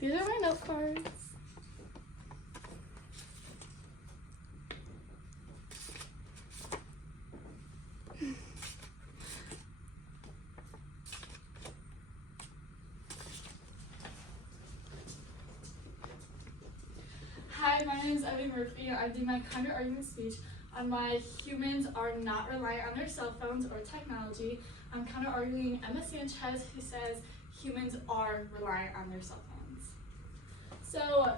These are my note cards. Hi, my name is Evie Murphy, and I did my counter-argument speech on why humans are not reliant on their cell phones or technology. I'm counter-arguing Emma Sanchez, who says humans are reliant on their cell phones. So,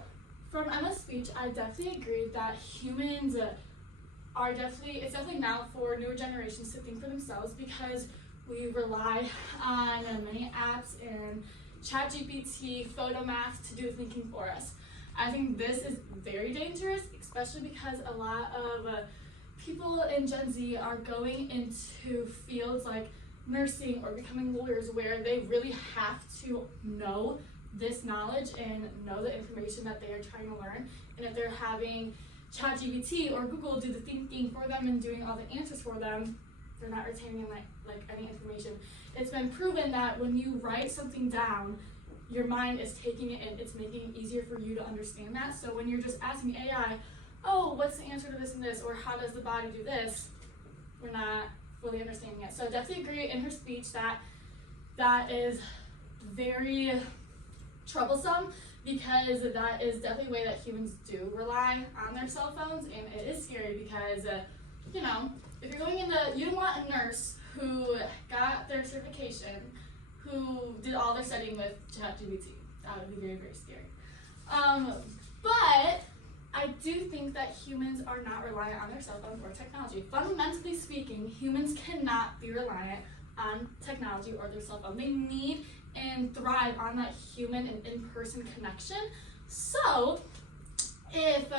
from Emma's speech, I definitely agree that humans it's definitely now for newer generations to think for themselves, because we rely on many apps and ChatGPT, Photomath to do the thinking for us. I think this is very dangerous, especially because a lot of people in Gen Z are going into fields like nursing or becoming lawyers, where they really have to know this knowledge and know the information that they are trying to learn. And if they're having ChatGPT or Google do the thinking for them and doing all the answers for them, they're not retaining like any information. It's been proven that when you write something down, your mind is taking it and it's making it easier for you to understand that. So when you're just asking AI, oh, what's the answer to this and this, or how does the body do this, we're not fully understanding it. So I definitely agree in her speech that is very troublesome, because that is definitely a way that humans do rely on their cell phones, and it is scary because, if you're going into, you don't want a nurse who got their certification, who did all their studying with ChatGPT. That would be very, very scary. But I do think that humans are not reliant on their cell phones or technology. Fundamentally speaking, humans cannot be reliant on technology or their cell phone. They need and thrive on that human and in-person connection. So if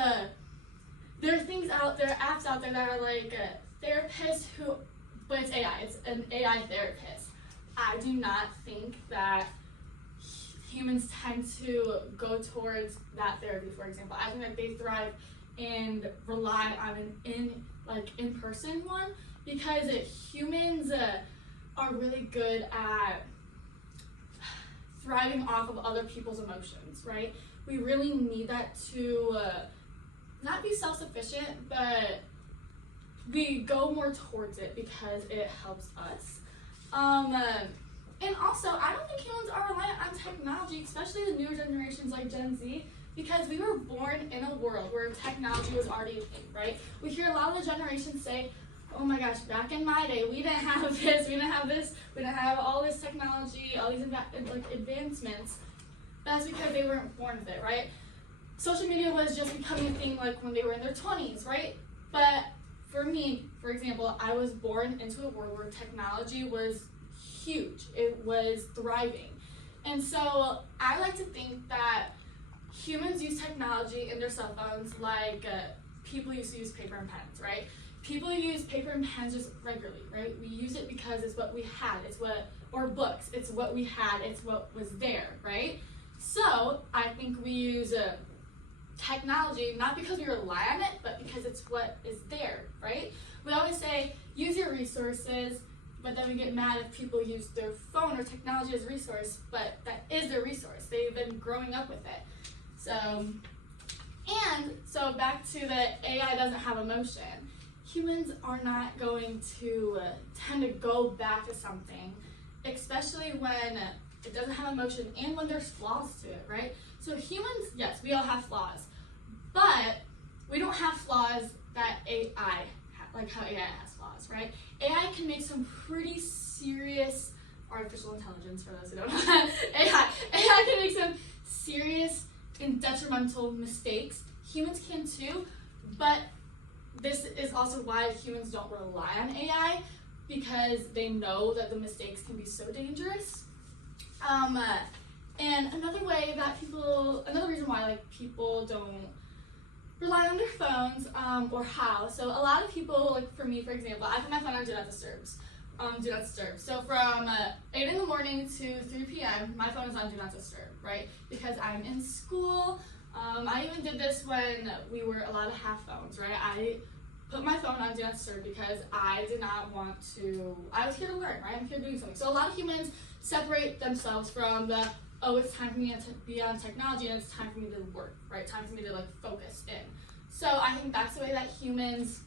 there are things out there, apps out there that are like therapists but it's AI, it's an AI therapist. I do not think that humans tend to go towards that therapy, for example. I think that they thrive and rely on an in-person one, because humans are really good at thriving off of other people's emotions, right? We really need that to not be self-sufficient, but we go more towards it because it helps us. And also, I don't think humans are reliant on technology, especially the newer generations like Gen Z, because we were born in a world where technology was already a thing, right? We hear a lot of the generations say, oh my gosh, back in my day, we didn't have this, we didn't have this, we didn't have all this technology, all these advancements. That's because they weren't born with it, right? Social media was just becoming a thing like when they were in their 20s, right? But for me, for example, I was born into a world where technology was huge. It was thriving. And so I like to think that humans use technology in their cell phones like people used to use paper and pens, right? People use paper and pens just regularly, right? We use it because it's what we had, or books, it's what we had, it's what was there, right? So I think we use technology not because we rely on it, but because it's what is there, right? We always say, use your resources, but then we get mad if people use their phone or technology as a resource, but that is their resource. They've been growing up with it. So back to the AI doesn't have emotion. Humans are not going to tend to go back to something, especially when it doesn't have emotion and when there's flaws to it, right? So humans, yes, we all have flaws, but we don't have flaws that AI, like how AI has flaws, right? AI can make some pretty serious, artificial intelligence, for those who don't know, AI can make some serious and detrimental mistakes. Humans can too, but this is also why humans don't rely on AI, because they know that the mistakes can be so dangerous. And another reason why people don't rely on their phones, or how. So a lot of people, like for me, for example, I put my phone on do not disturb. So from 8 in the morning to 3 p.m., my phone is on do not disturb, right? Because I'm in school. I even did this when we were allowed to have phones, right? I put my phone on do not disturb because I did not want to, I was here to learn, right? I'm here doing something. So a lot of humans separate themselves from the, oh, it's time for me to be on technology and it's time for me to work, right? Time for me to like focus in. So I think that's the way that humans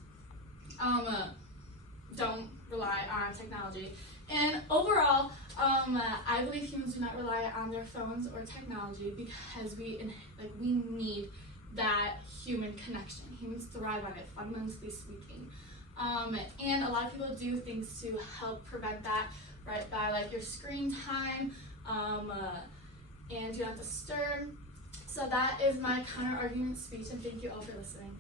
don't rely on technology. And overall, I believe humans do not rely on their phones or technology because we need that human connection. Humans thrive on it, fundamentally speaking. And a lot of people do things to help prevent that, right? By like your screen time, and do not disturb. So that is my counter argument speech, and thank you all for listening.